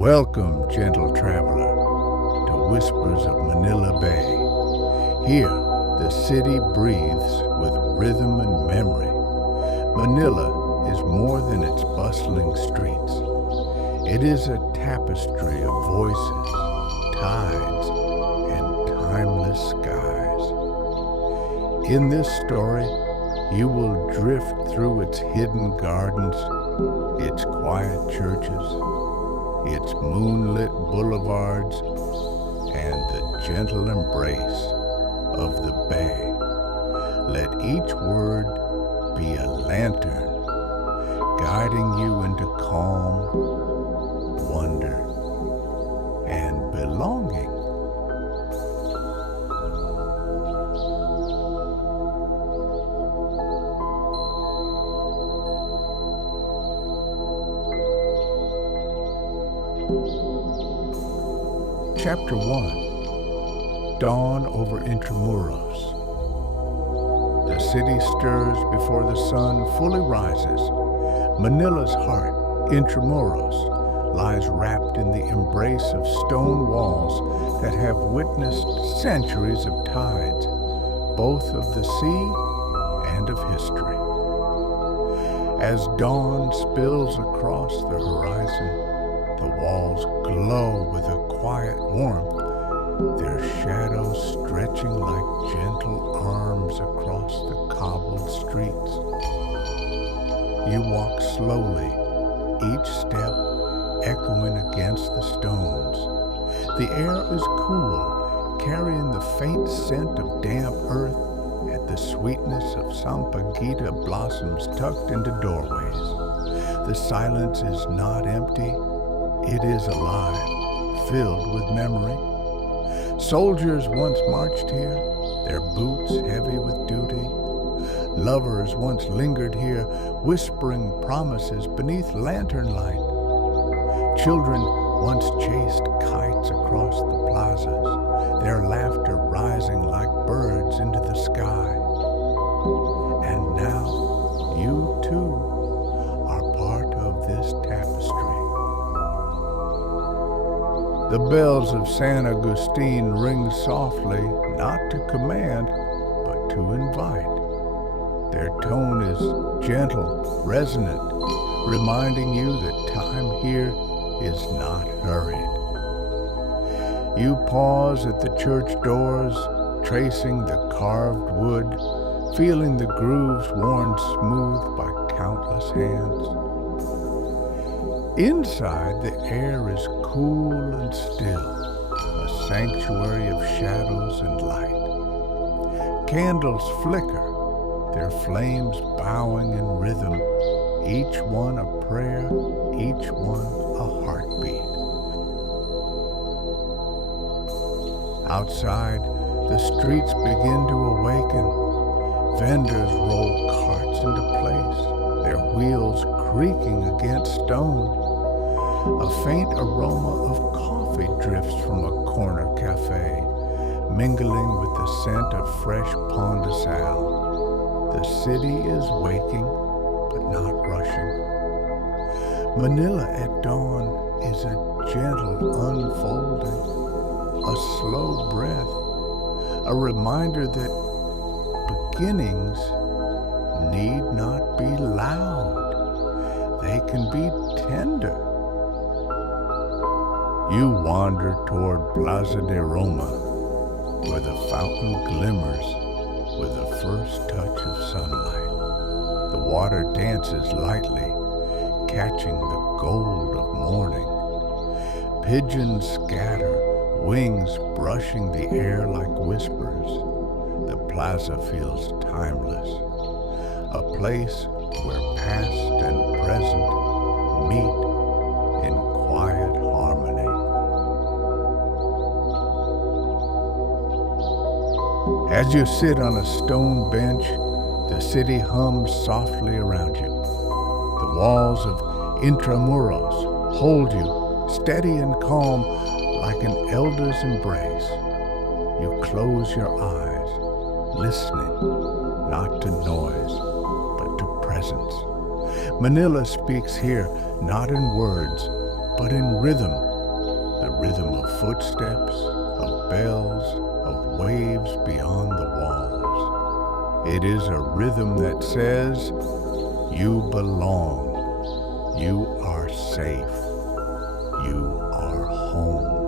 Welcome, gentle traveler, to Whispers of Manila Bay. Here, the city breathes with rhythm and memory. Manila is more than its bustling streets. It is a tapestry of voices, tides, and timeless skies. In this story, you will drift through its hidden gardens, its quiet churches, its moonlit boulevards, and the gentle embrace of the bay. Let each word be a lantern, guiding you into calm, wonder, and belonging. Chapter 1. Dawn over Intramuros. The city stirs before the sun fully rises. Manila's heart, Intramuros, lies wrapped in the embrace of stone walls that have witnessed centuries of tides, both of the sea and of history. As dawn spills across the horizon, the walls glow with a quiet warmth, their shadows stretching like gentle arms across the cobbled streets. You walk slowly, each step echoing against the stones. The air is cool, carrying the faint scent of damp earth and the sweetness of sampaguita blossoms tucked into doorways. The silence is not empty. It is alive, filled with memory. Soldiers once marched here, their boots heavy with duty. Lovers once lingered here, whispering promises beneath lantern light. Children once chased kites across the plazas, their laughter rising like birds into the sky. And now, you too are part of this tapestry. The bells of San Agustin ring softly, not to command, but to invite. Their tone is gentle, resonant, reminding you that time here is not hurried. You pause at the church doors, tracing the carved wood, feeling the grooves worn smooth by countless hands. Inside, the air is cool and still, a sanctuary of shadows and light. Candles flicker, their flames bowing in rhythm, each one a prayer, each one a heartbeat. Outside, the streets begin to awaken. Vendors roll carts into place, their wheels creaking against stone. A faint aroma of coffee drifts from a corner cafe, mingling with the scent of fresh pond de sal. The city is waking, but not rushing. Manila at dawn is a gentle unfolding, a slow breath, a reminder that beginnings need not be loud. They can be tender. You wander toward Plaza de Roma, where the fountain glimmers with the first touch of sunlight. The water dances lightly, catching the gold of morning. Pigeons scatter, wings brushing the air like whispers. The plaza feels timeless, a place where past and present meet in quiet harmony. As you sit on a stone bench, the city hums softly around you. The walls of Intramuros hold you, steady and calm, like an elder's embrace. You close your eyes, listening, not to noise, but to presence. Manila speaks here, not in words, but in rhythm, the rhythm of footsteps, of bells, of waves beyond the walls. It is a rhythm that says, you belong, you are safe, you are home.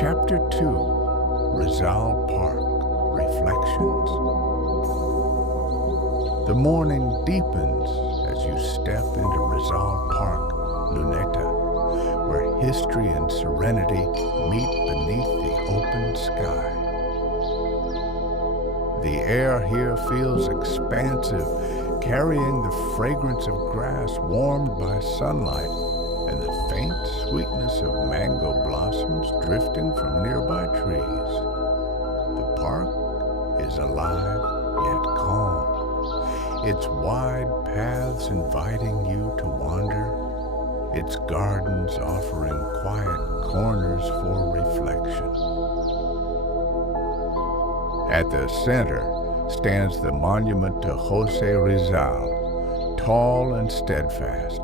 Chapter 2, Rizal Park, Reflections. The morning deepens as you step into Rizal Park, Luneta, where history and serenity meet beneath the open sky. The air here feels expansive, carrying the fragrance of grass warmed by sunlight and the faint sweetness of mango blossoms drifting from nearby trees. The park is alive yet calm, its wide paths inviting you to wander, its gardens offering quiet corners for reflection. At the center stands the monument to Jose Rizal, tall and steadfast,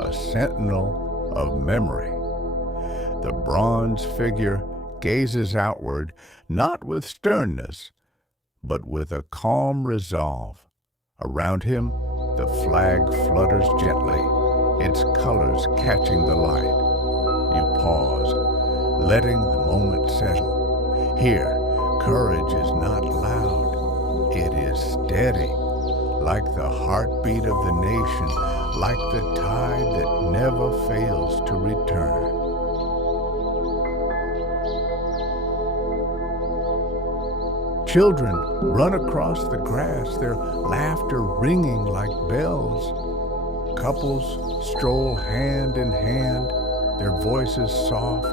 a sentinel of memory. The bronze figure gazes outward, not with sternness, but with a calm resolve. Around him, the flag flutters gently, its colors catching the light. You pause, letting the moment settle. Here, courage is not loud, it is steady, like the heartbeat of the nation, like the tide that never fails to return. Children run across the grass, their laughter ringing like bells. Couples stroll hand in hand, their voices soft,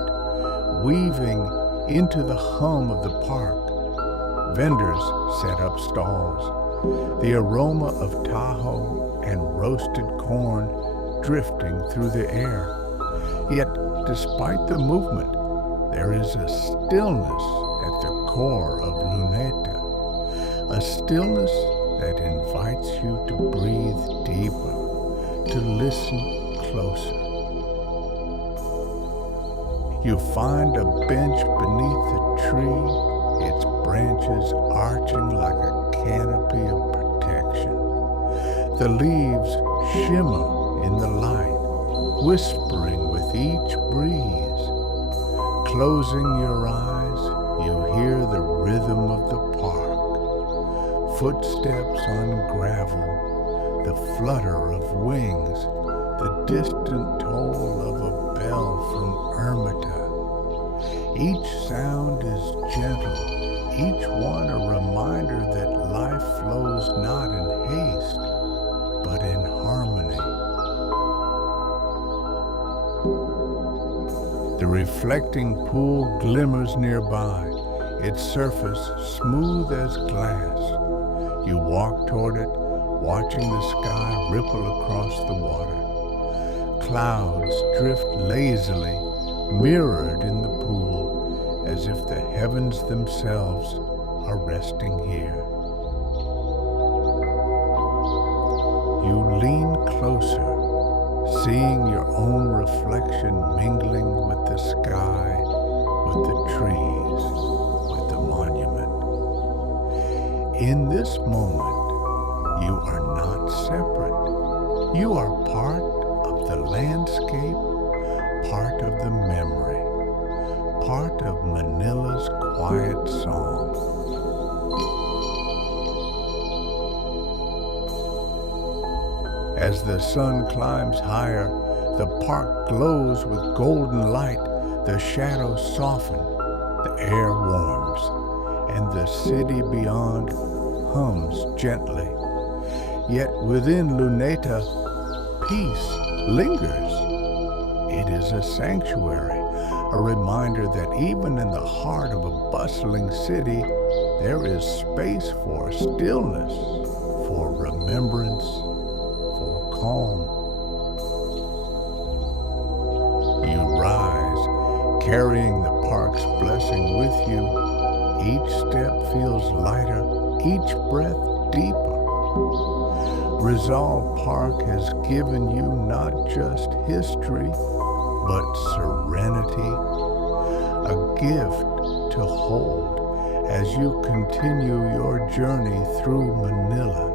weaving into the hum of the park. Vendors set up stalls, the aroma of tahoe and roasted corn drifting through the air. Yet, despite the movement, there is a stillness at the core of Luneta, a stillness that invites you to breathe deeper, to listen closer. You find a bench beneath the tree, its branches arching like a canopy of protection. The leaves shimmer in the light, whispering with each breeze. Closing your eyes, you hear the rhythm of the park. Footsteps on gravel, the flutter of wings, the distant toll of a bell from Ermita. Each sound is gentle, each one a reminder that life flows not in haste, but in harmony. The reflecting pool glimmers nearby, its surface smooth as glass. You walk toward it, watching the sky ripple across the water. Clouds drift lazily, mirrored in the pool, as if the heavens themselves are resting here. You lean closer, seeing your own reflection mingling with the sky, with the trees, with the monument. In this moment, you are not separate. You are part of the landscape, part of the memory, part of Manila's quiet song. As the sun climbs higher, the park glows with golden light, the shadows soften, the air warms, and the city beyond hums gently. Yet within Luneta, peace lingers. It is a sanctuary, a reminder that even in the heart of a bustling city, there is space for stillness, for remembrance, for calm. You rise, carrying the park's blessing with you. Each step feels lighter, each breath deeper. Rizal Park has given you not just history, but serenity, a gift to hold as you continue your journey through Manila.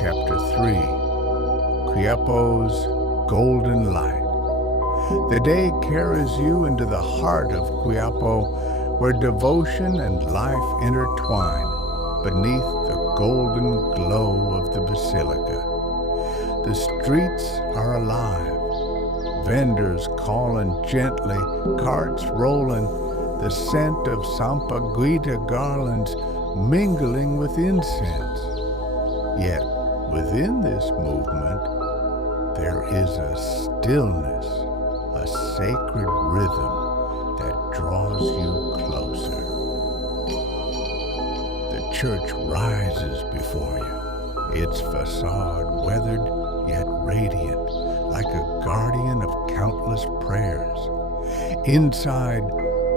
Chapter 3, Quiapo's Golden Light. The day carries you into the heart of Quiapo, where devotion and life intertwine beneath the golden glow of the basilica. The streets are alive, vendors calling gently, carts rolling, the scent of sampaguita garlands mingling with incense. Yet, within this movement, there is a stillness, a sacred rhythm that draws you closer. The church rises before you, its facade weathered yet radiant, like a guardian of countless prayers. Inside,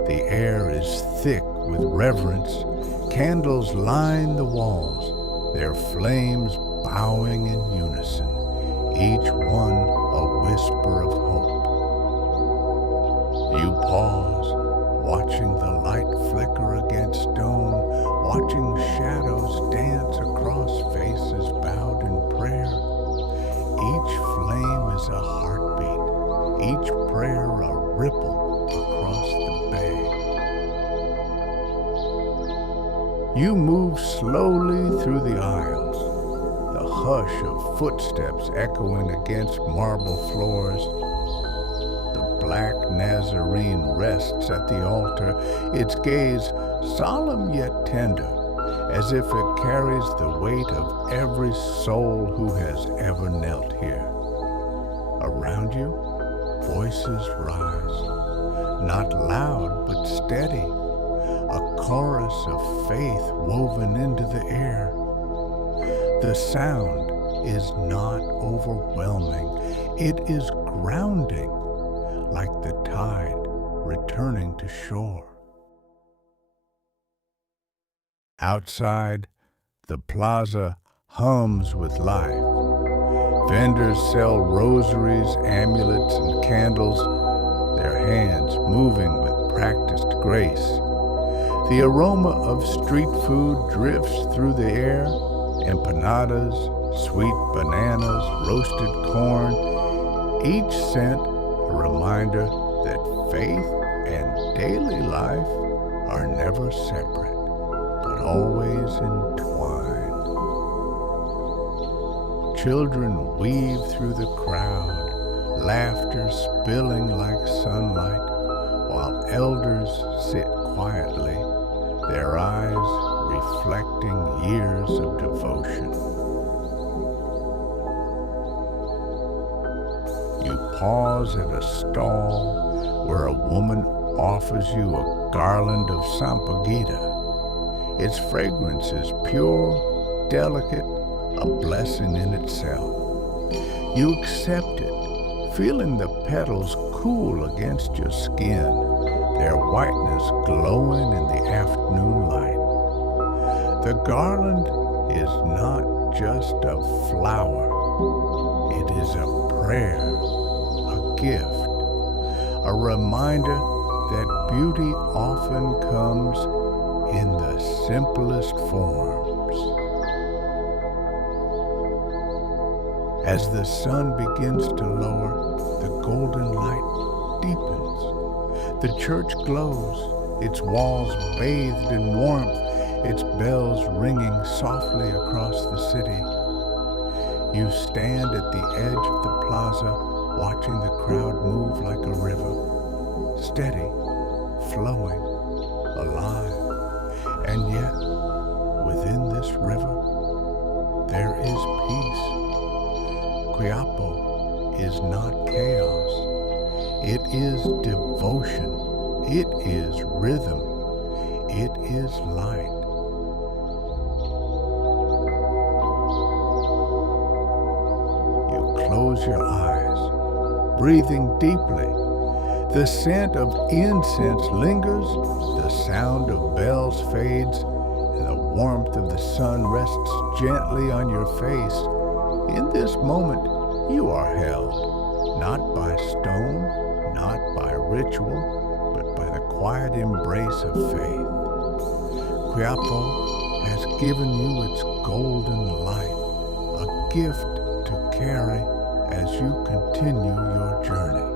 the air is thick with reverence, Candles line the walls, their flames bowing in unison, each one a whisper of hope. You pause, watching the light flicker against stone, watching shadows dance across faces bowed in prayer. Each flame is a heartbeat, each prayer a ripple across the bay. You move slowly through the aisles, the hush of footsteps echoing against marble floors. The black Nazarene rests at the altar, its gaze solemn yet tender, as if it carries the weight of every soul who has ever knelt here. Around you, voices rise, not loud but steady, a chorus of faith woven into the air. The sound is not overwhelming, it is grounding, like the tide returning to shore. Outside, the plaza hums with life. Vendors sell rosaries, amulets, and candles, their hands moving with practiced grace. The aroma of street food drifts through the air, empanadas, sweet bananas, roasted corn, each scent a reminder that faith and daily life are never separate, but always entwined. Children weave through the crowd, laughter spilling like sunlight, while elders sit quietly, their eyes reflecting years of devotion. You pause at a stall where a woman offers you a garland of sampaguita. Its fragrance is pure, delicate, a blessing in itself. You accept it, feeling the petals cool against your skin, their whiteness glowing in the afternoon light. The garland is not just a flower, it is a prayer, a gift, a reminder that beauty often comes in the simplest forms. As the sun begins to lower, the golden light deepens. The church glows, its walls bathed in warmth, its bells ringing softly across the city. You stand at the edge of the plaza, watching the crowd move like a river, steady, flowing, alive. And yet, within this river, there is peace. Quiapo is not chaos. It is devotion. It is rhythm. It is light. You close your eyes, breathing deeply. The scent of incense lingers, the sound of bells fades, and the warmth of the sun rests gently on your face. In this moment, you are held, not by stone, not by ritual, but by the quiet embrace of faith. Quiapo has given you its golden light, a gift to carry as you continue your journey.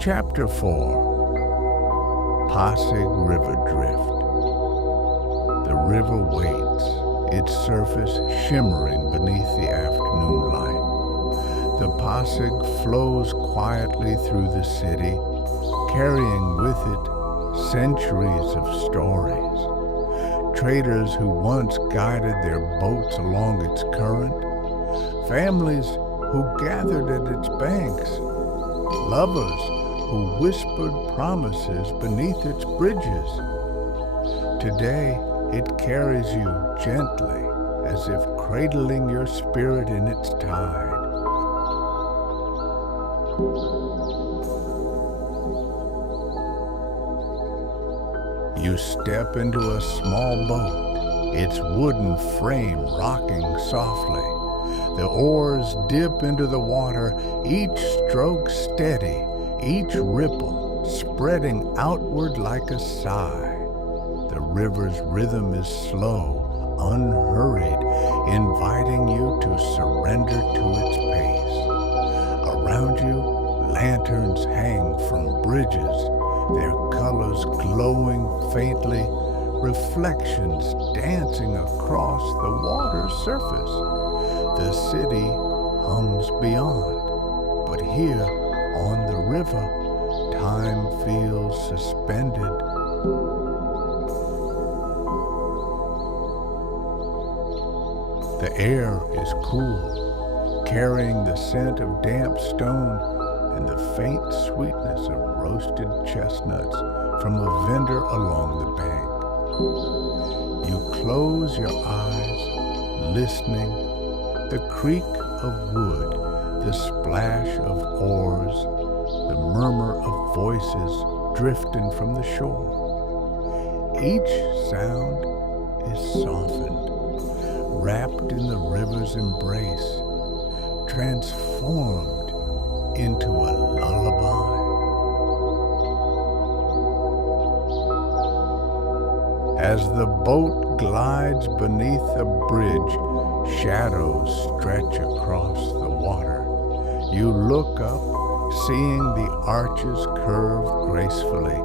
Chapter 4. Pasig River Drift. The river waits, its surface shimmering beneath the afternoon light. The Pasig flows quietly through the city, carrying with it centuries of stories. Traders who once guided their boats along its current, families who gathered at its banks, lovers who whispered promises beneath its bridges. Today, it carries you gently, as if cradling your spirit in its tide. You step into a small boat, its wooden frame rocking softly. The oars dip into the water, each stroke steady, each ripple spreading outward like a sigh. The river's rhythm is slow, unhurried, inviting you to surrender to its pace. Around you, lanterns hang from bridges, their colors glowing faintly, reflections dancing across the water's surface. The city hums beyond, but here on the river, time feels suspended. The air is cool, carrying the scent of damp stone and the faint sweetness of roasted chestnuts from a vendor along the bank. You close your eyes, listening, the creak of wood, the splash of oars, the murmur of voices drifting from the shore. Each sound is softened, wrapped in the river's embrace, transformed into a lullaby. As the boat glides beneath a bridge, shadows stretch across the water. You look up, seeing the arches curve gracefully,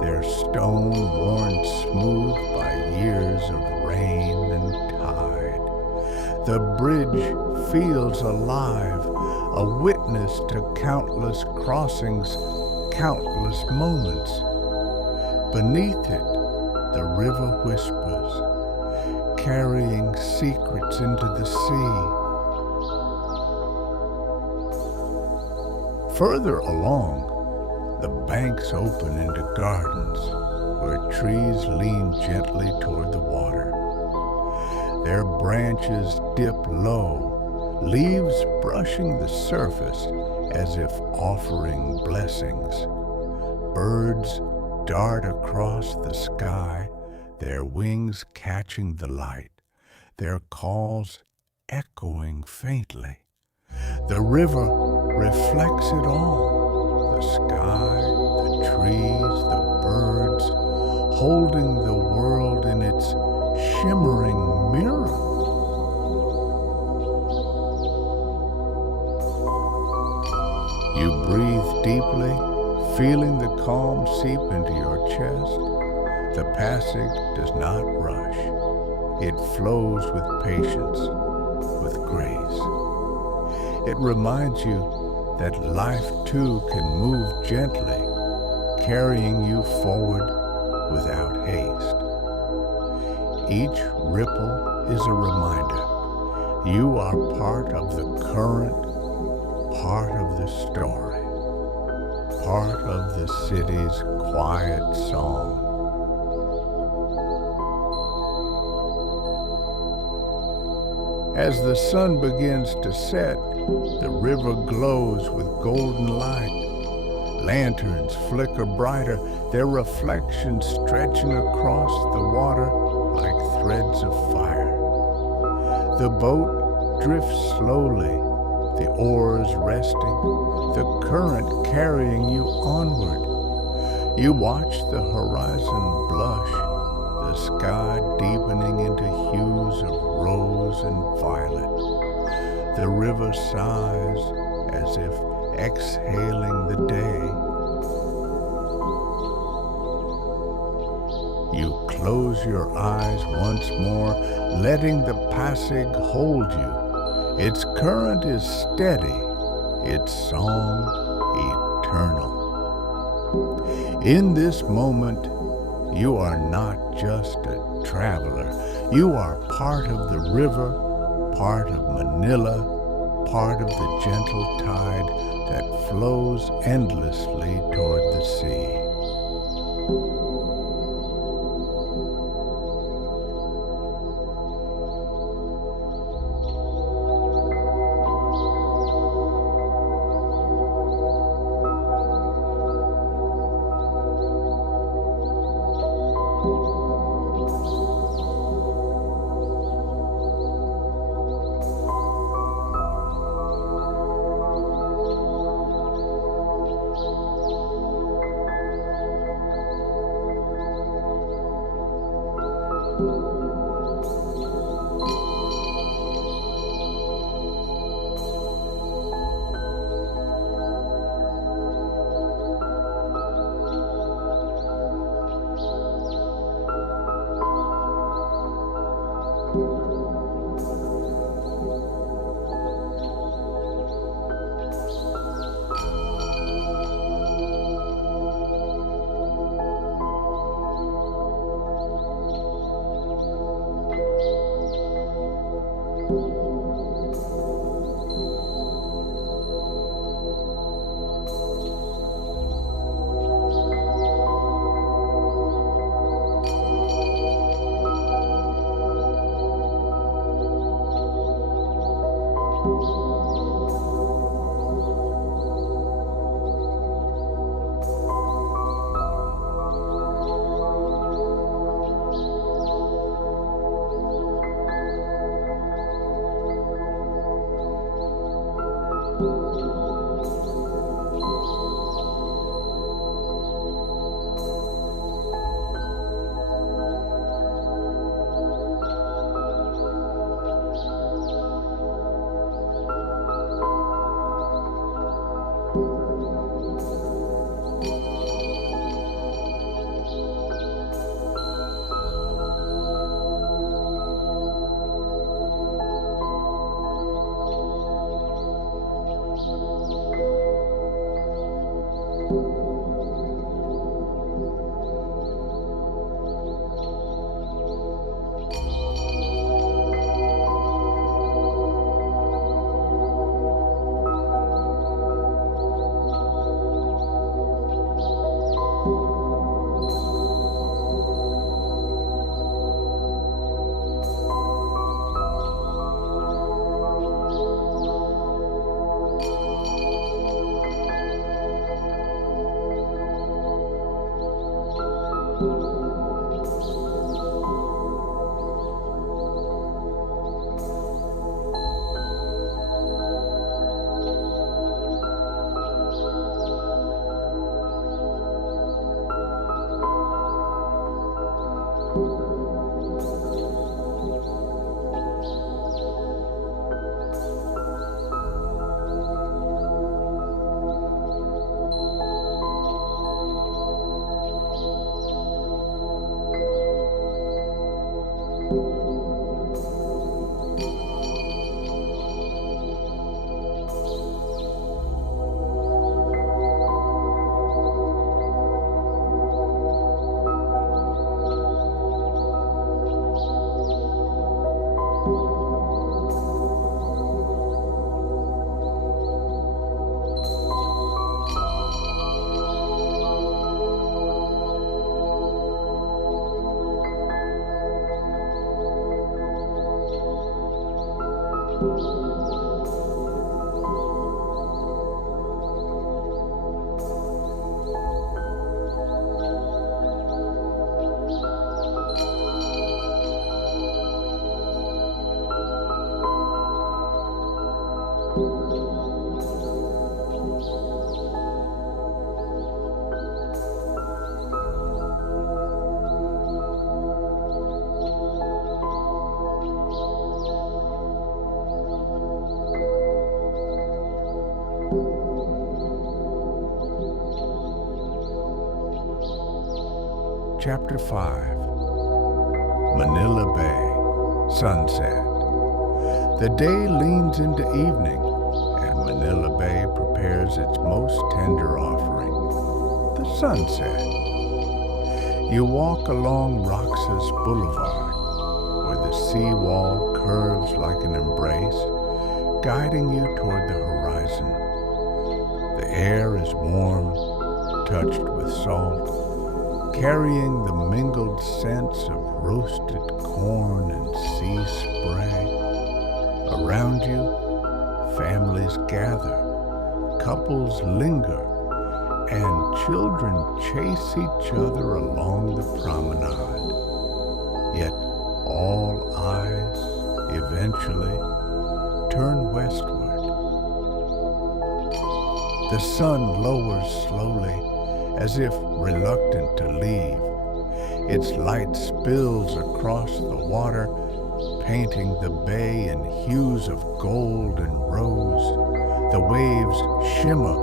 their stone worn smooth by years of rain and tide. The bridge feels alive, a witness to countless crossings, countless moments. Beneath it, the river whispers, carrying secrets into the sea. Further along, the banks open into gardens where trees lean gently toward the water. Their branches dip low, leaves brushing the surface as if offering blessings. Birds dart across the sky, their wings catching the light, their calls echoing faintly. The river reflects it all, the sky, the trees, the birds, holding the world in its shimmering mirror. You breathe deeply, feeling the calm seep into your chest. The Pasig does not rush. It flows with patience, with grace. It reminds you that life too can move gently, carrying you forward without haste. Each ripple is a reminder you are part of the current, part of the story, part of the city's quiet song. As the sun begins to set, the river glows with golden light. Lanterns flicker brighter, their reflections stretching across the water like threads of fire. The boat drifts slowly, the oars resting, the current carrying you onward. You watch the horizon blush, the sky deepening into hues of rose and violet. The river sighs as if exhaling the day. You close your eyes once more, letting the Pasig hold you. Its current is steady, its song eternal. In this moment, you are not just a traveler. You are part of the river, part of Manila, part of the gentle tide that flows endlessly toward the sea. Chapter 5. Manila Bay, Sunset. The day leans into evening, and Manila Bay prepares its most tender offering, the sunset. You walk along Roxas Boulevard, where the seawall curves like an embrace, guiding you toward the horizon. The air is warm, touched with salt, carrying the mingled scents of roasted corn and sea spray. Around you, families gather, couples linger, and children chase each other along the promenade. Yet all eyes eventually turn westward. The sun lowers slowly, as if reluctant to leave. Its light spills across the water, painting the bay in hues of gold and rose. The waves shimmer,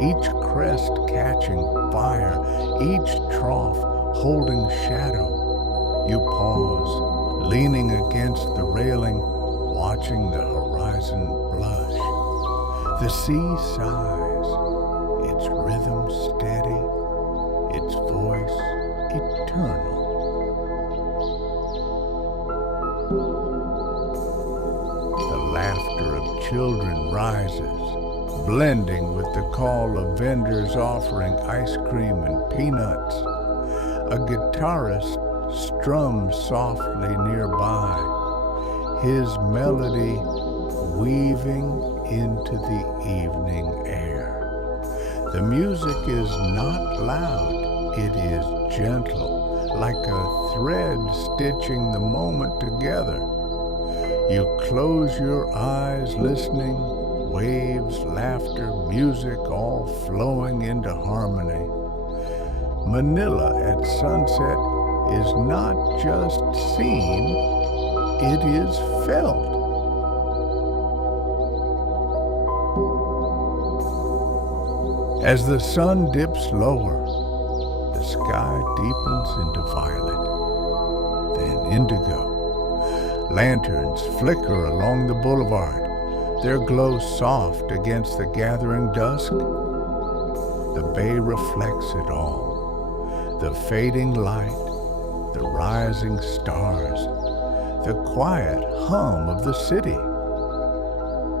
each crest catching fire, each trough holding shadow. You pause, leaning against the railing, watching the horizon blush. The sea sighs, its rhythm steady, its voice eternal. The laughter of children rises, blending with the call of vendors offering ice cream and peanuts. A guitarist strums softly nearby, his melody weaving into the evening air. The music is not loud, it is gentle, like a thread stitching the moment together. You close your eyes listening, waves, laughter, music all flowing into harmony. Manila at sunset is not just seen, it is felt. As the sun dips lower, the sky deepens into violet, then indigo. Lanterns flicker along the boulevard, their glow soft against the gathering dusk. The bay reflects it all, the fading light, the rising stars, the quiet hum of the city.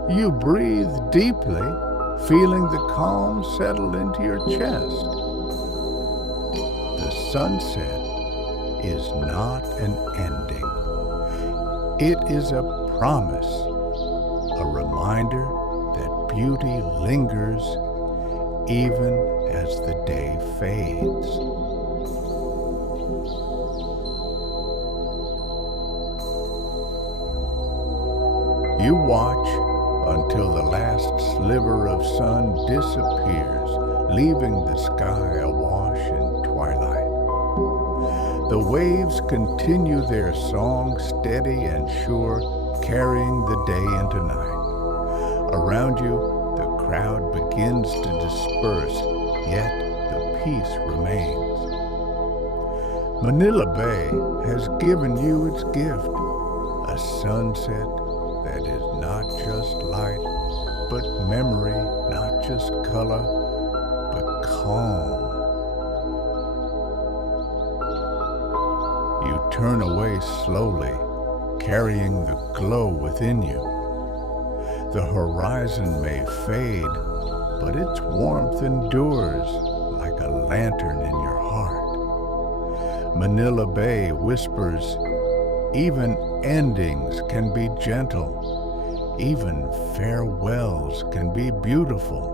You breathe deeply, feeling the calm settle into your chest. The sunset is not an ending. It is a promise, a reminder that beauty lingers even as the day fades. You watch until the last sliver of sun disappears, leaving the sky awash in twilight. The waves continue their song steady and sure, carrying the day into night. Around you, the crowd begins to disperse, yet the peace remains. Manila Bay has given you its gift, a sunset that is not just light, but memory, not just color, but calm. You turn away slowly, carrying the glow within you. The horizon may fade, but its warmth endures like a lantern in your heart. Manila Bay whispers, even endings can be gentle, even farewells can be beautiful.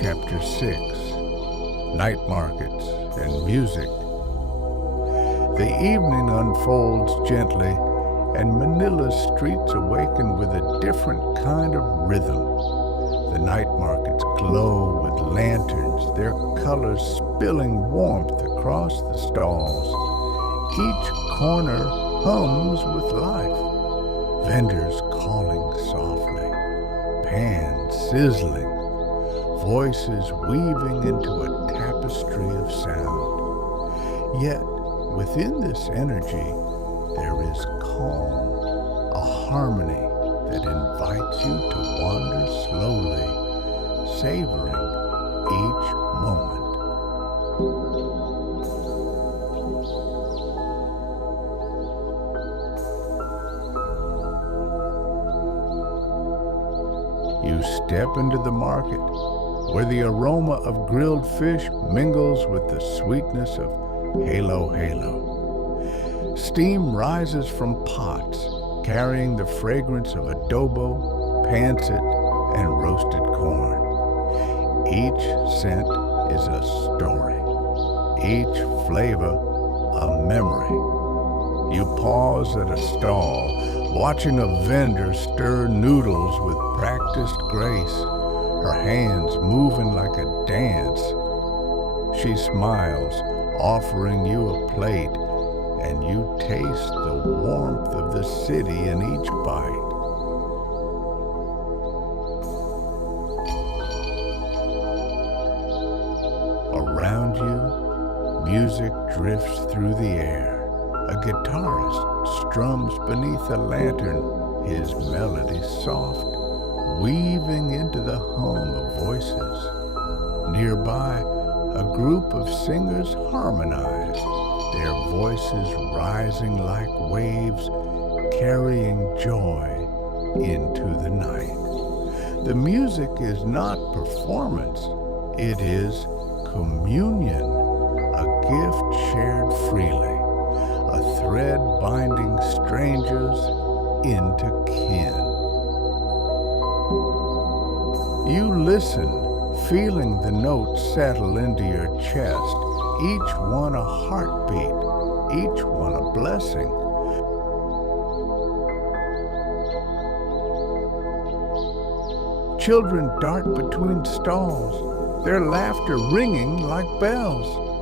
Chapter 6, Night Markets and Music. The evening unfolds gently, and Manila's streets awaken with a different kind of rhythm. The night markets glow with lanterns, their colors spilling warmth across the stalls. Each corner hums with life, vendors calling softly, pans sizzling, voices weaving into a tapestry of sound. Yet, within this energy, there is calm, a harmony that invites you to wander slowly, savoring each moment. You step into the market, where the aroma of grilled fish mingles with the sweetness of halo halo. Steam rises from pots, carrying the fragrance of adobo, pancit, and roasted corn. Each scent is a story, each flavor a memory. You pause at a stall, watching a vendor stir noodles with practiced grace, her hands moving like a dance. She smiles, offering you a plate, and you taste the warmth of the city in each bite. Around you, music drifts through the air. A guitarist strums beneath a lantern, his melody soft, weaving into the hum of voices. Nearby, a group of singers harmonize, their voices rising like waves, carrying joy into the night. The music is not performance, it is communion, a gift shared freely, a thread binding strangers into kin. You listen, feeling the notes settle into your chest, each one a heartbeat, each one a blessing. Children dart between stalls, their laughter ringing like bells.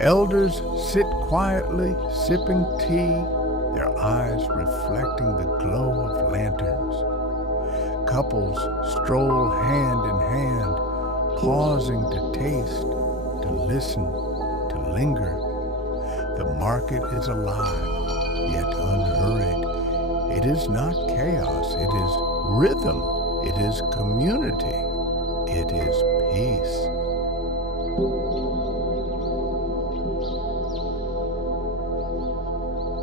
Elders sit quietly, sipping tea, their eyes reflecting the glow of lanterns. Couples stroll hand in hand, pausing to taste, to listen, to linger. The market is alive, yet unhurried. It is not chaos, it is rhythm. It is community. It is peace.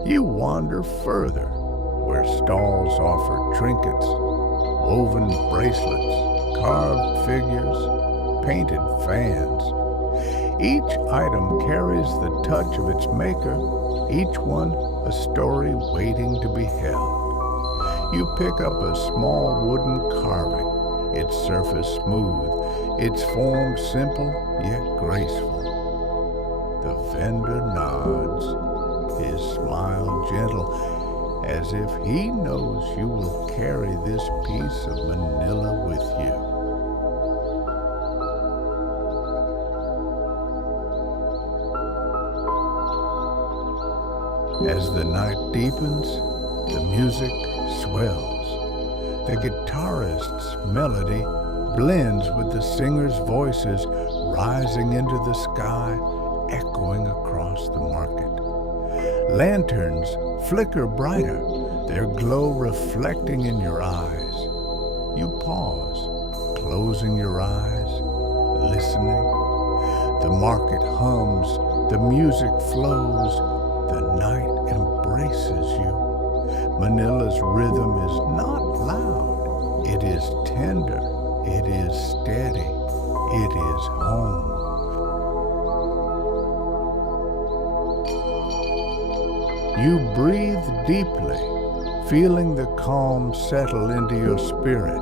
You wander further, where stalls offer trinkets, woven bracelets, carved figures, painted fans. Each item carries the touch of its maker, each one a story waiting to be held. You pick up a small wooden carving, its surface smooth, its form simple yet graceful. The vendor nods, his smile gentle, as if he knows you will carry this piece of Manila with you. As the night deepens, the music swells. The guitarist's melody blends with the singers' voices, rising into the sky, echoing across the market. Lanterns flicker brighter, their glow reflecting in your eyes. You pause, closing your eyes, listening. The market hums, the music flows, the night embraces you. Manila's rhythm is not loud. It is tender. It is steady. It is home. You breathe deeply, feeling the calm settle into your spirit.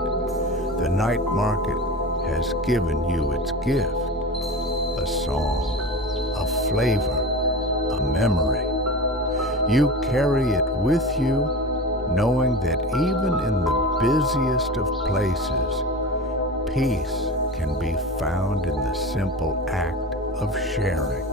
The night market has given you its gift. A song, a flavor, a memory. You carry it with you, knowing that even in the busiest of places, peace can be found in the simple act of sharing.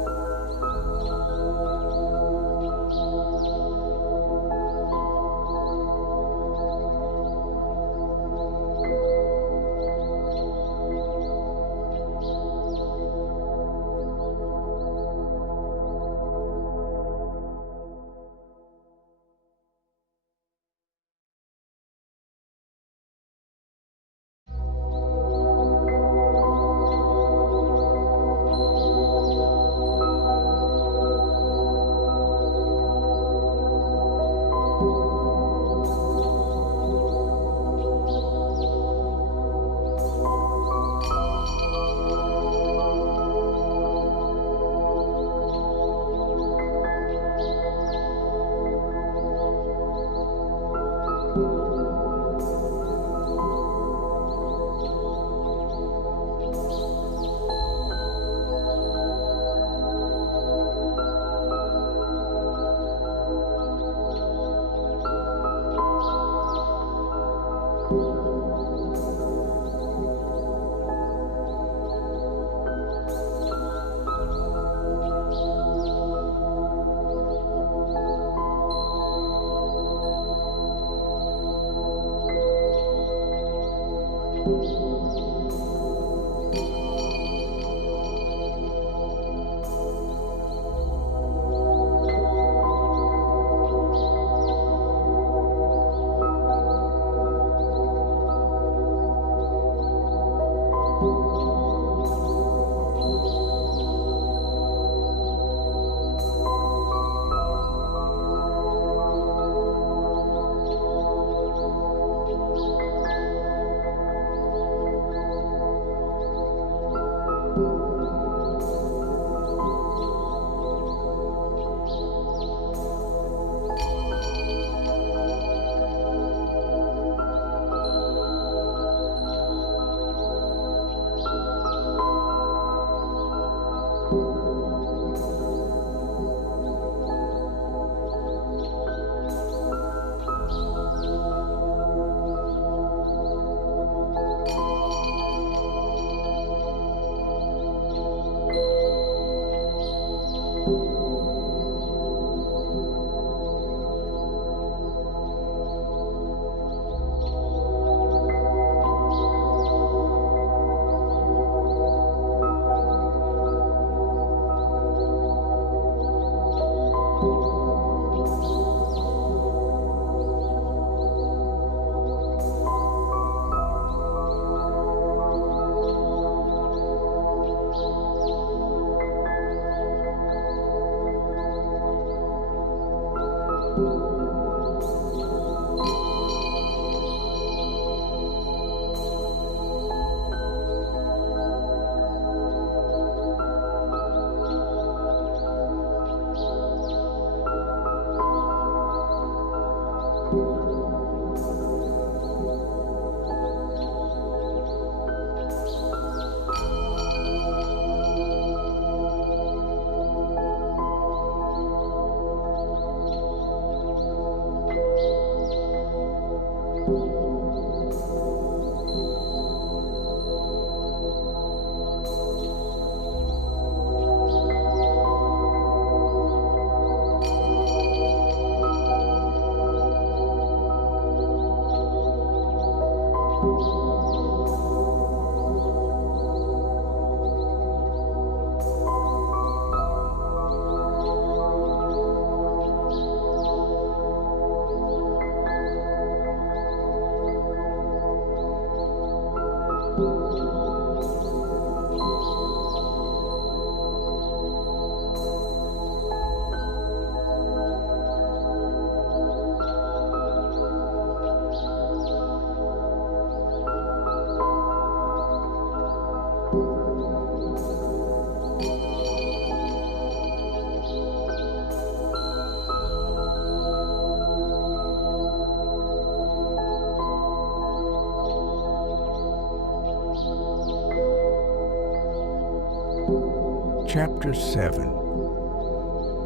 Chapter 7.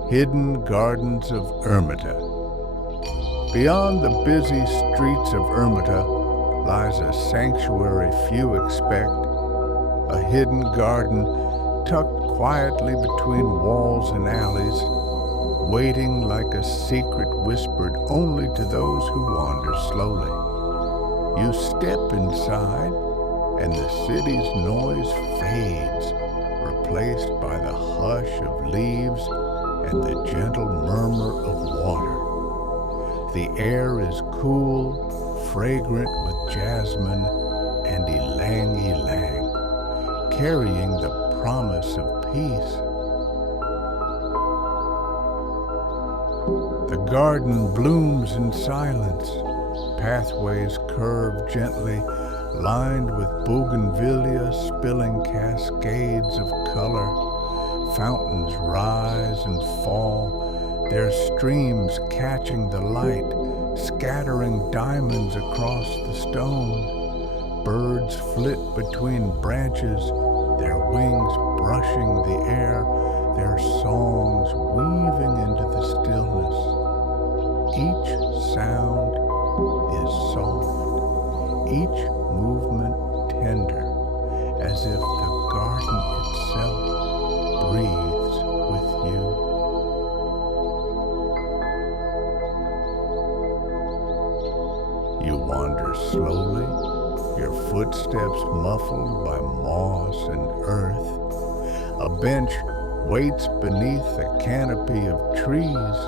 Hidden Gardens of Ermita. Beyond the busy streets of Ermita lies a sanctuary few expect, a hidden garden tucked quietly between walls and alleys, waiting like a secret whispered only to those who wander slowly. You step inside, and the city's noise fades, replaced by the hush of leaves and the gentle murmur of water. The air is cool, fragrant with jasmine and ylang-ylang, carrying the promise of peace. The garden blooms in silence. Pathways curve gently, lined with bougainvillea spilling cascades of color. Fountains rise and fall, their streams catching the light, scattering diamonds across the stone. Birds flit between branches, their wings brushing the air, their songs weaving into the stillness. Each sound is soft, each movement tender, as if the garden itself breathes with you. You wander slowly, your footsteps muffled by moss and earth. A bench waits beneath a canopy of trees,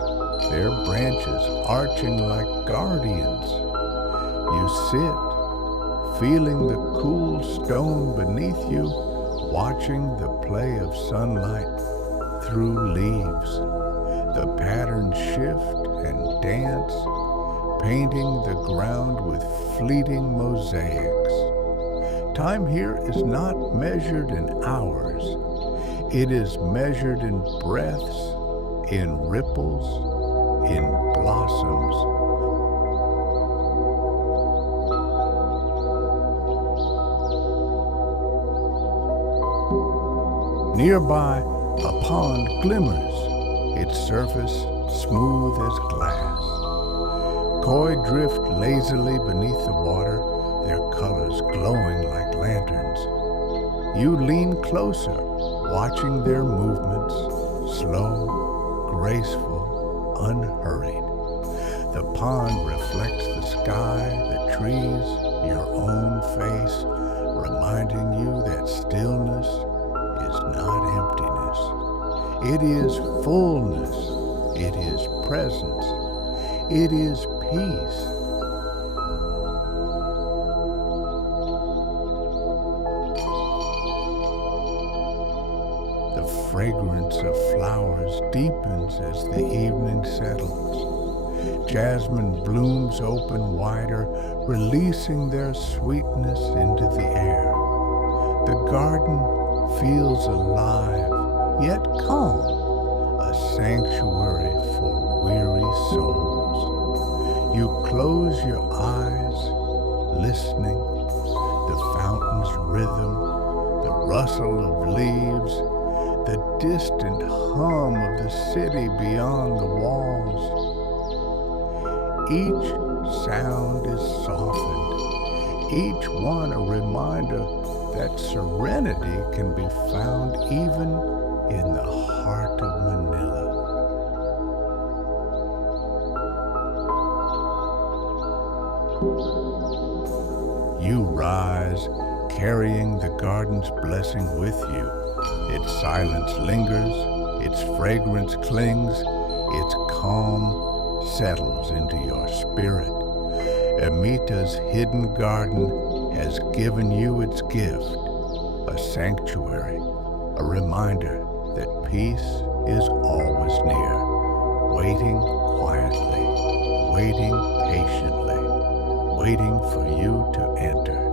their branches arching like guardians. You sit, feeling the cool stone beneath you, watching the play of sunlight through leaves. The patterns shift and dance, painting the ground with fleeting mosaics. Time here is not measured in hours. It is measured in breaths, in ripples, in blossoms. Nearby, a pond glimmers, its surface smooth as glass. Koi drift lazily beneath the water, their colors glowing like lanterns. You lean closer, watching their movements, slow, graceful, unhurried. The pond reflects the sky, the trees, your own face, reminding you that stillness is not emptiness. It is fullness. It is presence. It is peace. The fragrance of flowers deepens as the evening settles. Jasmine blooms open wider, releasing their sweetness into the air. The garden feels alive, yet calm, a sanctuary for weary souls. You close your eyes, listening, the fountain's rhythm, the rustle of leaves, the distant hum of the city beyond the walls. Each sound is softened, each one a reminder that serenity can be found even in the heart of Manila. You rise, carrying the garden's blessing with you. Its silence lingers, its fragrance clings, its calm settles into your spirit. Amita's hidden garden has given you its gift, a sanctuary, a reminder that peace is always near, waiting quietly, waiting patiently, waiting for you to enter.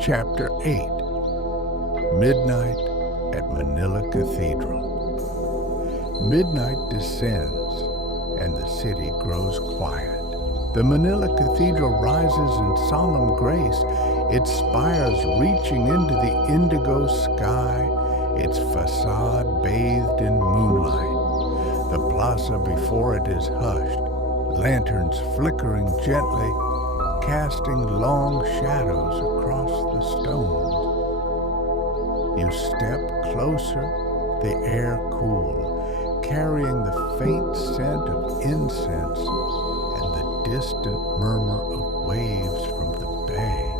Chapter 8. Midnight at Manila Cathedral. Midnight descends, and the city grows quiet. The Manila Cathedral rises in solemn grace, its spires reaching into the indigo sky, its facade bathed in moonlight. The plaza before it is hushed, lanterns flickering gently, casting long shadows across the stones. You step closer, the air cool, carrying the faint scent of incense and the distant murmur of waves from the bay.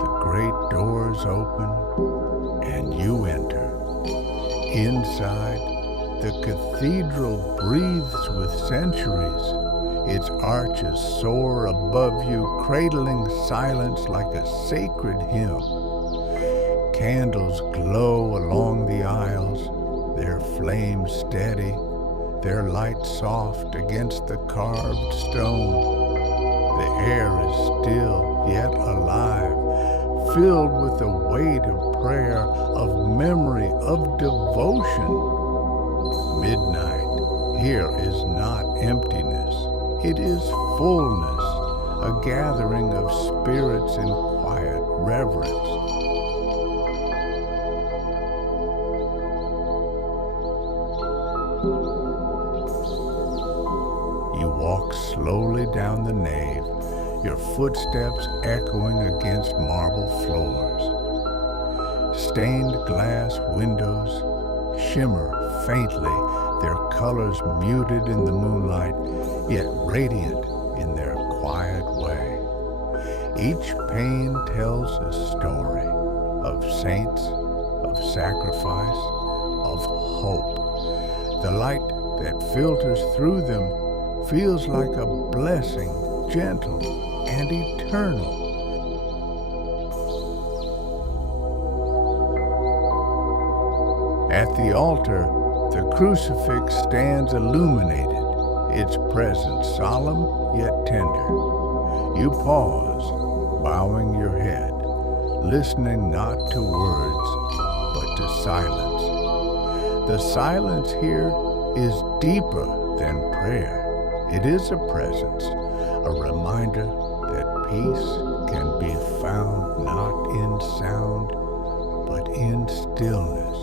The great doors open, and you enter. Inside, the cathedral breathes with centuries. Its arches soar above you, cradling silence like a sacred hymn. Candles glow along the aisles, their flames steady, their light soft against the carved stone. The air is still yet alive, filled with the weight of prayer, of memory, of devotion. Midnight here is not emptiness, it is fullness, a gathering of spirits in quiet reverence. You walk slowly down the nave, your footsteps echoing against marble floors. Stained glass windows shimmer faintly, their colors muted in the moonlight, yet radiant in their quiet way. Each pane tells a story of saints, of sacrifice, of hope. The light that filters through them feels like a blessing, gentle and eternal. At the altar, the crucifix stands illuminated, its presence solemn yet tender. You pause, bowing your head, listening not to words, but to silence. The silence here is deeper than prayer. It is a presence, a reminder that peace can be found not in sound, but in stillness.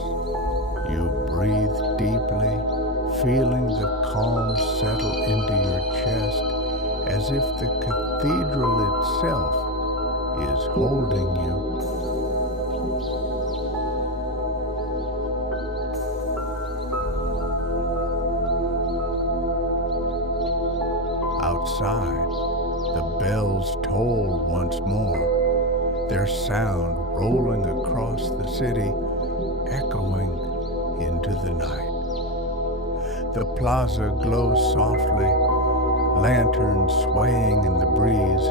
You breathe deeply, feeling the calm settle into your chest, as if the cathedral itself is holding you. Outside, the bells toll once more, their sound rolling across the city, echoing into the night. The plaza glows softly, lanterns swaying in the breeze,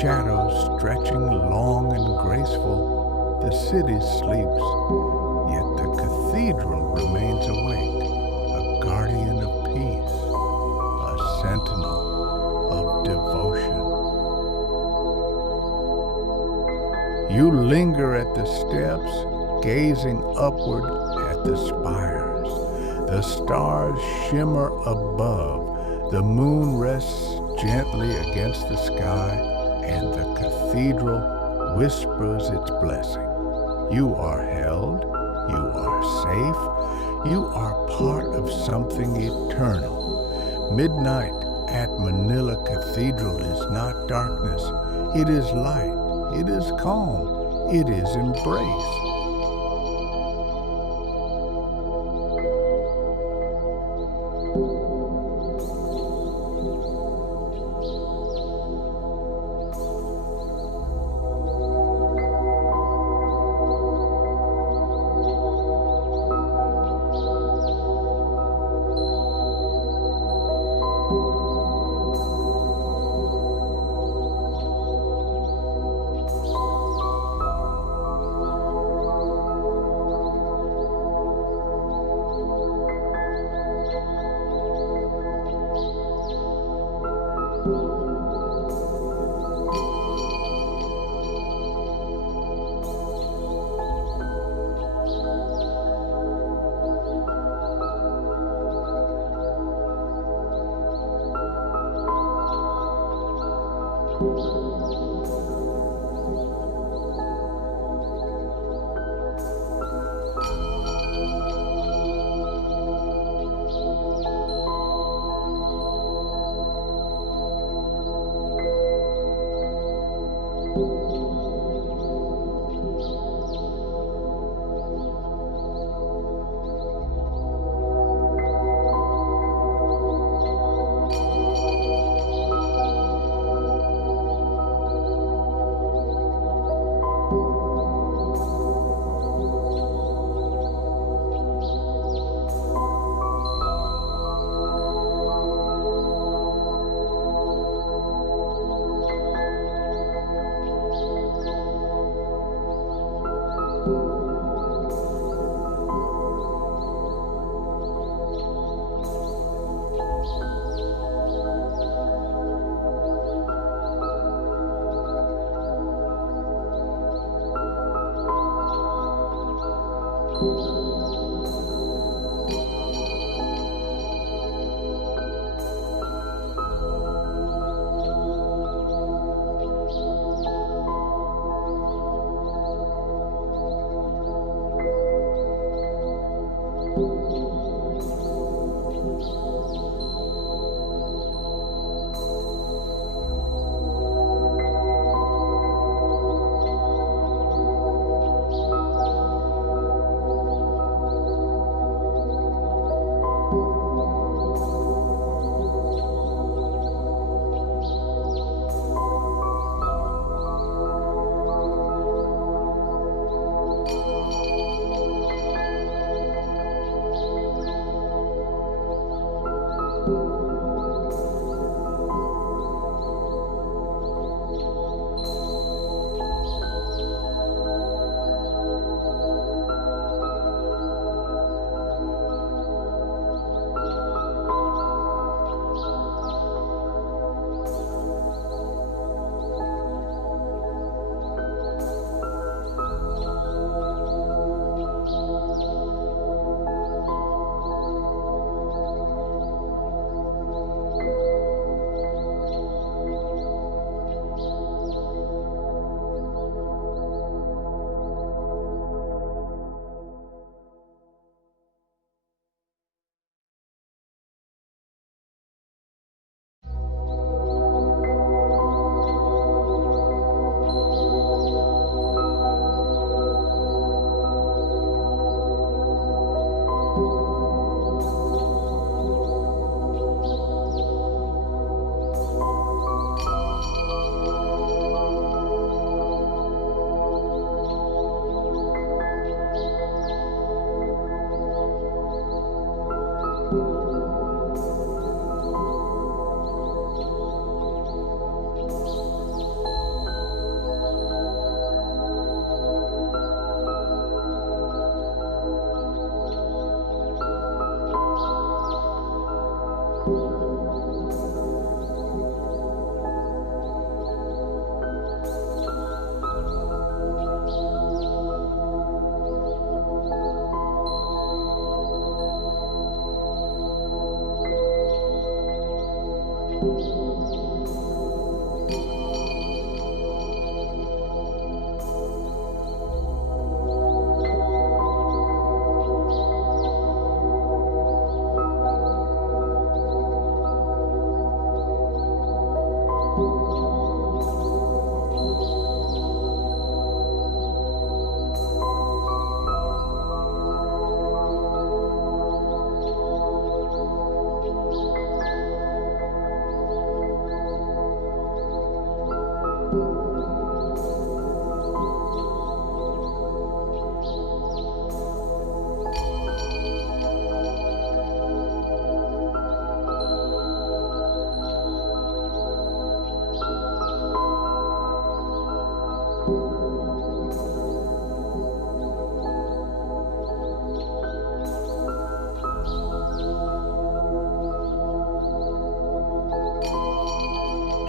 shadows stretching long and graceful. The city sleeps, yet the cathedral remains awake, a guardian of peace, a sentinel of devotion. You linger at the steps, gazing upward at the spires. The stars shimmer above, the moon rests gently against the sky, and the cathedral whispers its blessing. You are held, you are safe, you are part of something eternal. Midnight at Manila Cathedral is not darkness, it is light, it is calm, it is embrace.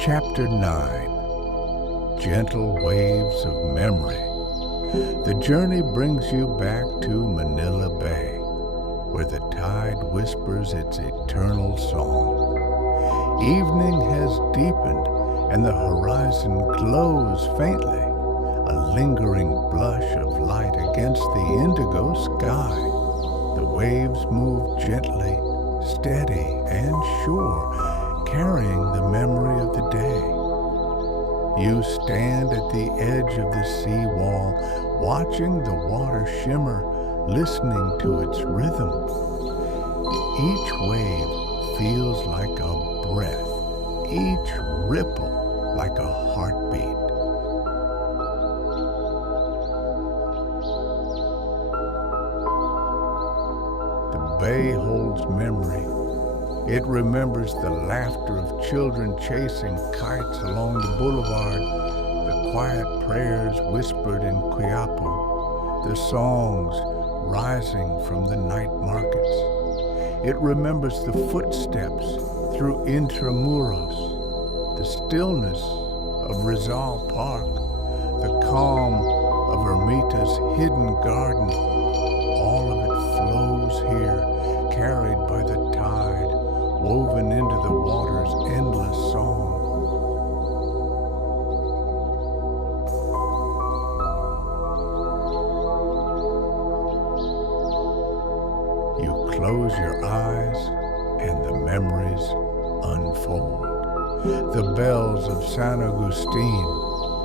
Chapter 9, Gentle Waves of Memory. The journey brings you back to Manila Bay, where the tide whispers its eternal song. Evening has deepened, and the horizon glows faintly, a lingering blush of light against the indigo sky. The waves move gently, steady and sure, carrying the memory of the day. You stand at the edge of the sea wall, watching the water shimmer, listening to its rhythm. Each wave feels like a breath, each ripple like a heartbeat. The bay holds memory. It remembers the laughter of children chasing kites along the boulevard, the quiet prayers whispered in Quiapo, the songs rising from the night markets. It remembers the footsteps through Intramuros, the stillness of Rizal Park, the calm of Ermita's hidden garden. All of it flows here, carried by the tide, woven into the water's endless song. You close your eyes and the memories unfold. The bells of San Agustin,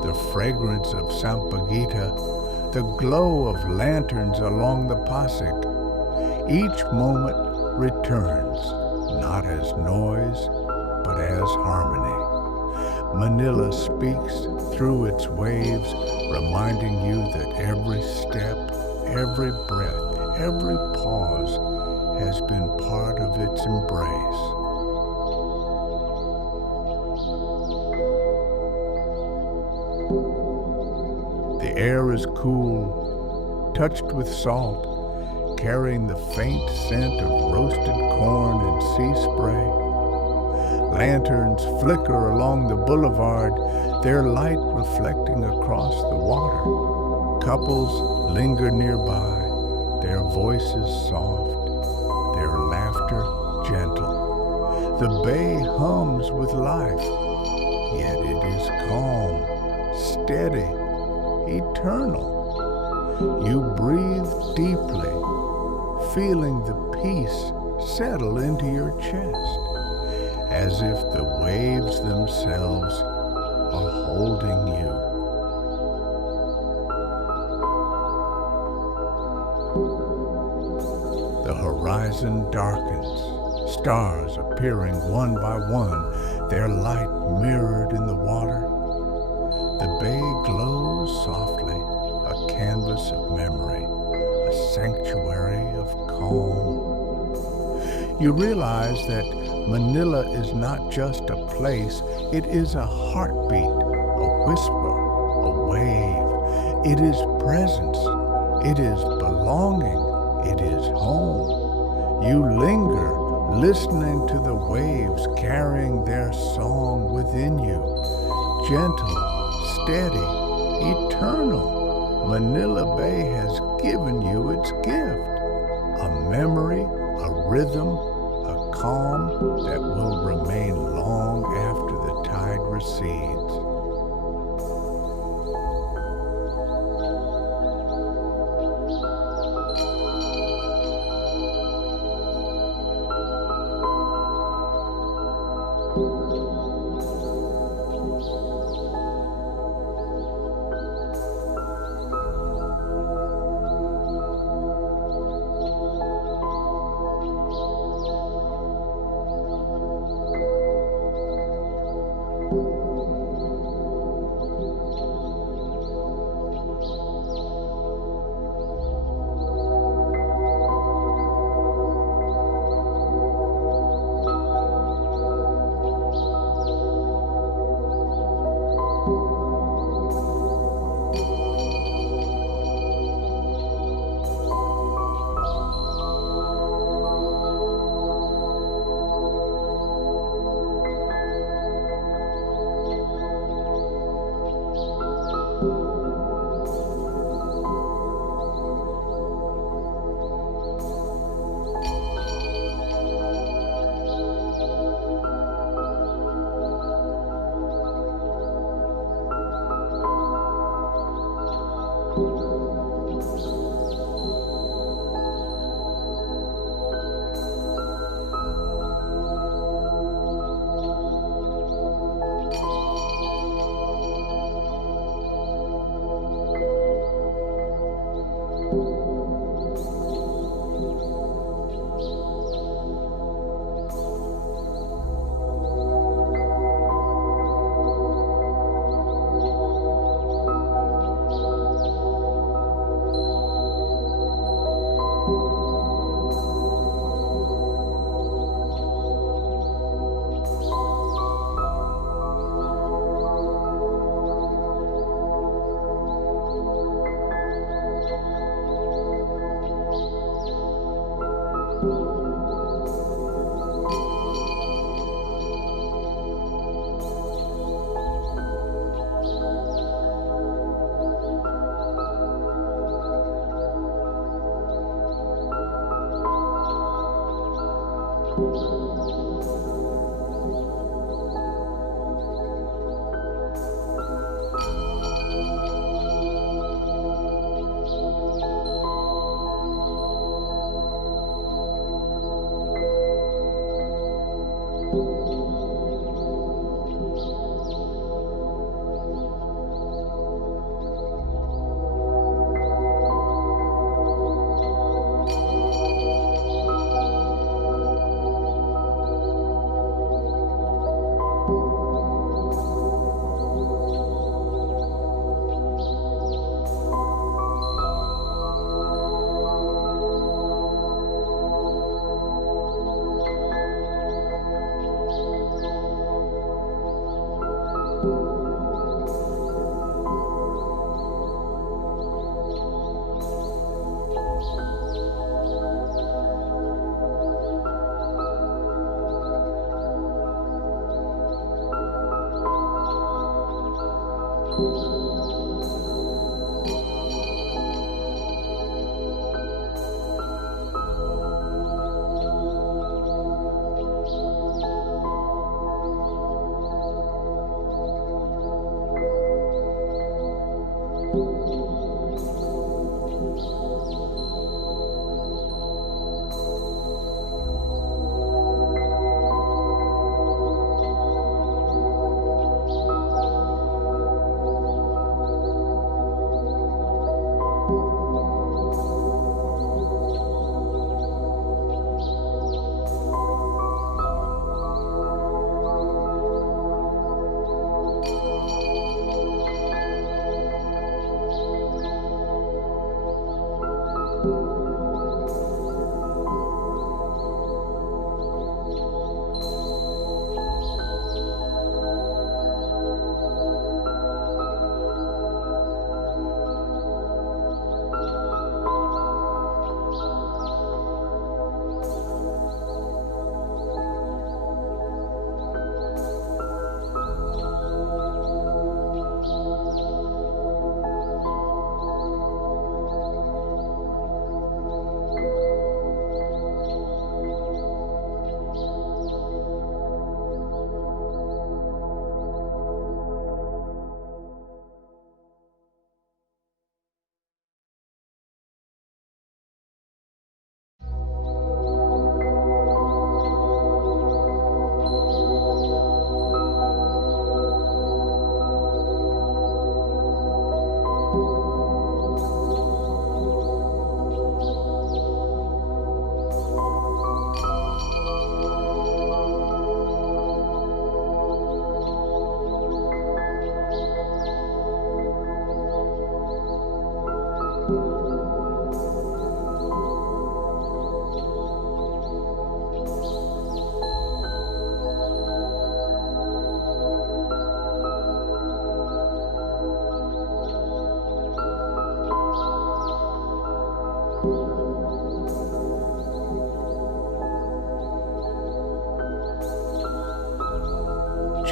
the fragrance of Sampaguita, the glow of lanterns along the Pasig. Each moment returns, not as noise, but as harmony. Manila speaks through its waves, reminding you that every step, every breath, every pause has been part of its embrace. The air is cool, touched with salt, carrying the faint scent of roasted corn and sea spray. Lanterns flicker along the boulevard, their light reflecting across the water. Couples linger nearby, their voices soft, their laughter gentle. The bay hums with life, yet it is calm, steady, eternal. You breathe deeply, feeling the peace settle into your chest, as if the waves themselves are holding you. The horizon darkens, stars appearing one by one, their light mirrored in the water. The bay glows softly, a canvas of memory, a sanctuary of calm. You realize that Manila is not just a place, it is a heartbeat, a whisper, a wave. It is presence, it is belonging, it is home. You linger, listening to the waves carrying their song within you. Gentle, steady, eternal. Manila Bay has given you its gift, a memory, a rhythm, a calm that will remain long after the tide recedes.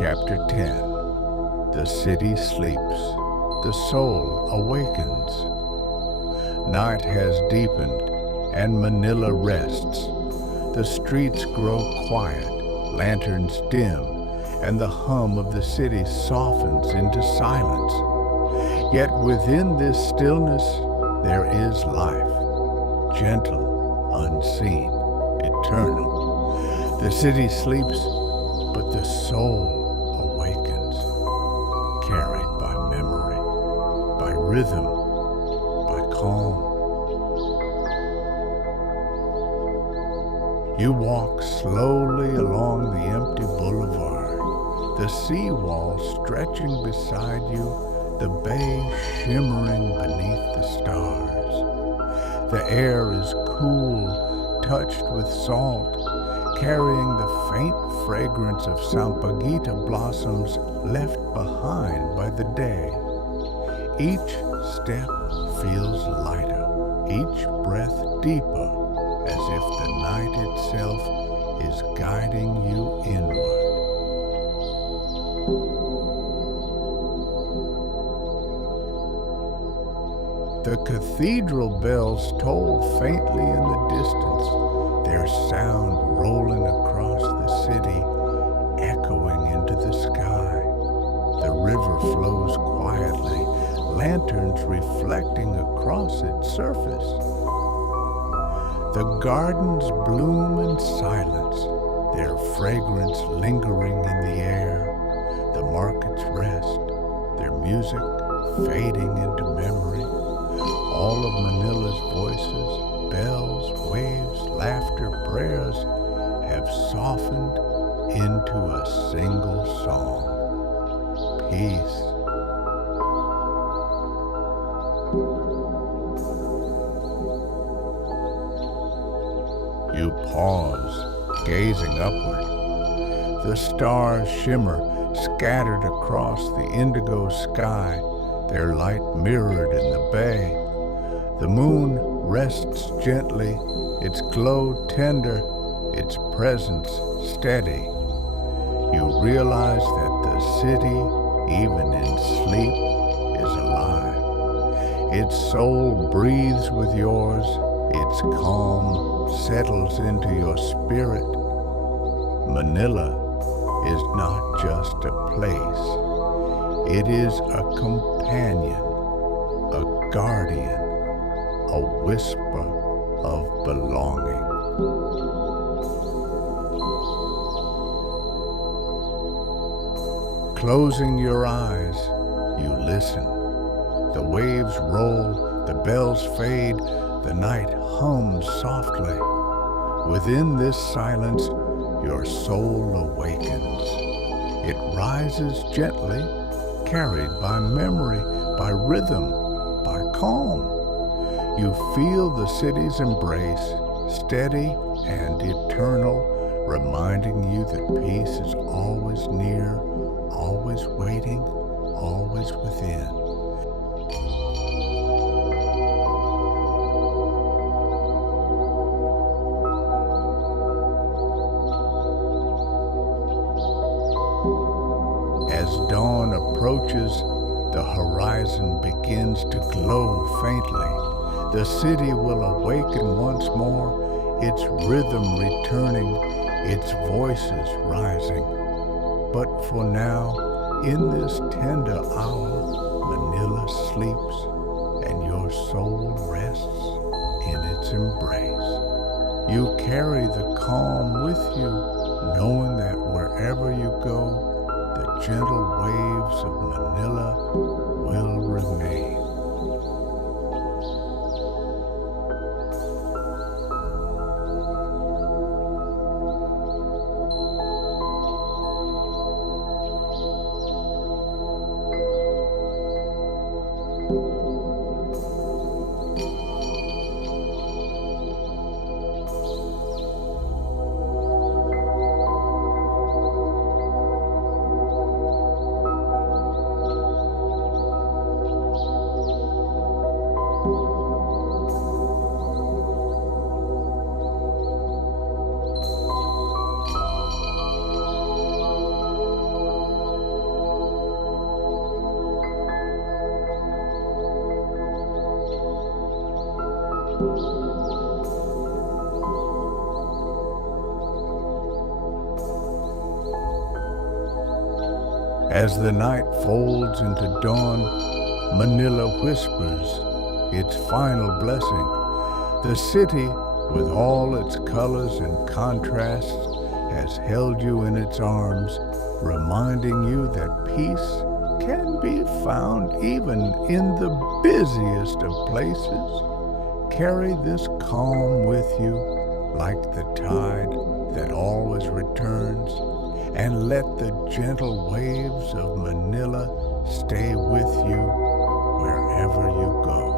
Chapter 10. The city sleeps, the soul awakens. Night has deepened and Manila rests. The streets grow quiet, lanterns dim, and the hum of the city softens into silence. Yet within this stillness there is life, gentle, unseen, eternal. The city sleeps, but the soul awakens, carried by memory, by rhythm, by calm. You walk slowly along the empty boulevard, the sea-wall stretching beside you, the bay shimmering beneath the stars. The air is cool, touched with salt, carrying the faint fragrance of sampaguita blossoms left behind by the day. Each step feels lighter, each breath deeper, as if the night itself is guiding you inward. The cathedral bells toll faintly in the distance, their sound rolling lanterns reflecting across its surface. The gardens bloom in silence, their fragrance lingering in the air. The markets rest, their music fading into memory. All of Manila's voices, bells, waves, laughter, prayers have softened into a single song. Peace. You pause, gazing upward. The stars shimmer, scattered across the indigo sky, their light mirrored in the bay. The moon rests gently, its glow tender, its presence steady. You realize that the city, even in sleep, is alive. Its soul breathes with yours, its calm settles into your spirit. Manila is not just a place. It is a companion, a guardian, a whisper of belonging. Closing your eyes, you listen. The waves roll, the bells fade, the night hums softly. Within this silence, your soul awakens. It rises gently, carried by memory, by rhythm, by calm. You feel the city's embrace, steady and eternal, reminding you that peace is always near, always waiting, always within. As dawn approaches, the horizon begins to glow faintly. The city will awaken once more, its rhythm returning, its voices rising. But for now, in this tender hour, Manila sleeps and your soul rests in its embrace. You carry the calm with you, knowing that wherever you go, the gentle waves of Manila will remain. As the night folds into dawn, Manila whispers its final blessing. The city, with all its colors and contrasts, has held you in its arms, reminding you that peace can be found even in the busiest of places. Carry this calm with you like the tide that always returns, and let the gentle waves of Manila stay with you wherever you go.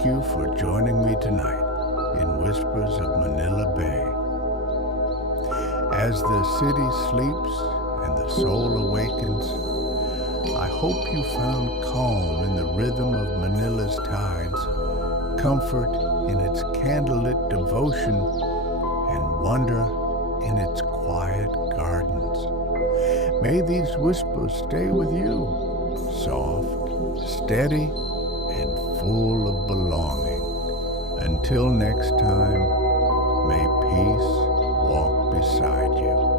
thank you for joining me tonight in Whispers of Manila Bay. As the city sleeps and the soul awakens, I hope you found calm in the rhythm of Manila's tides, comfort in its candlelit devotion, and wonder in its quiet gardens. May these whispers stay with you, soft, steady, and full of belonging. Until next time, may peace walk beside you.